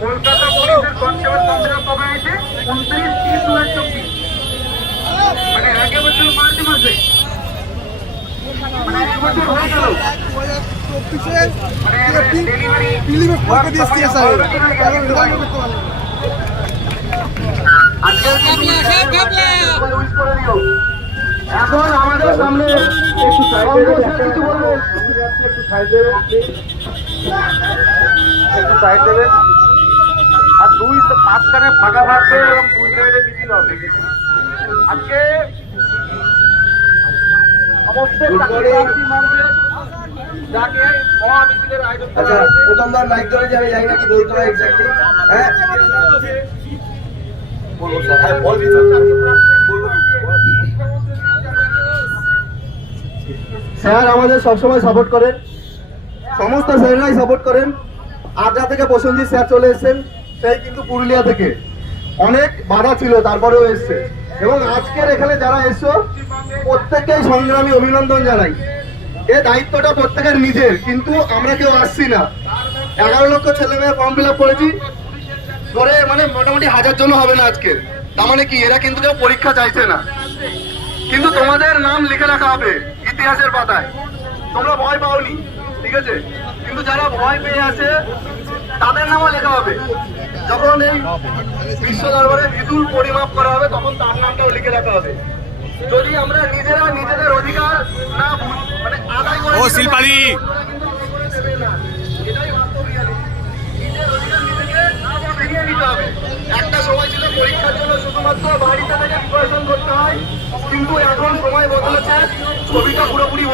কলকাতা পুলিশের কনস্টেবল সংখ্যা কমে হয়েছে 29,324, মানে 1 বছর মার্চ মাসে, মানে 1 বছর হয়ে গেল। এখন আমাদের সামনে কিছু বলবো, একটু সাইড দেবেন, আর দুই মাঝখানে ফাঁকা থাকবে এবং দুই সাইডে মিছিল হবে। আজকে সমস্ত যাকে মহা মিছিলের আয়োজন করা হয়েছে, প্রথমবার মাইক ধরে যে আমি জানি না কি বলতে হয় এক্স্যাক্টলি। হ্যাঁ বলবো স্যার, হ্যাঁ বলবি স্যার। আমাদের সবসময় সাপোর্ট করেন, সমস্ত স্যাররাই সাপোর্ট করেন। আগ্রা থেকে প্রসেনজিৎ স্যার চলে এসেছেন, সেই কিন্তু পুরুলিয়া থেকে। অনেক বাধা ছিল তারপরেও এসছে, এবং আজকের এখানে যারা এসছো প্রত্যেককেই সংগ্রামী অভিনন্দন জানাই। এই দায়িত্বটা প্রত্যেকের নিজের, কিন্তু আমরা কেউ আসছি না। 11 লক্ষ ছেলে মেয়ে ফর্ম ফিল আপ করেছি, ধরে মানে মোটামুটি 1000 জন হবে না আজকে। তার মানে কি, এরা কিন্তু কেউ পরীক্ষা চাইছে না, কিন্তু তোমাদের নাম লিখে রাখা হবে ইতিহাসের পাতায়। তোমরা ভয় পাওনি, ঠিক আছে, কিন্তু যারা ভয় পেয়ে আছে তাদের নামও লেখা হবে। যখন এই বিশ্ব দরবারে বিদুল পরিমাপ করা হবে তখন তার নামটাও লিখে রাখা হবে। যদি আমরা নিজেরা নিজেদের অধিকার না মানে আদায় করে এটাই বাস্তব রিয়ালিটি। নিজের অধিকার নিজেকে এগিয়ে নিতে হবে। একটা সময় ছিল পরীক্ষার জন্য শুধুমাত্র বাড়িতে থেকে প্রিপারেশন করতে হয়, কিন্তু এখন সময় বদলেছে, ছবিটা পুরোপুরি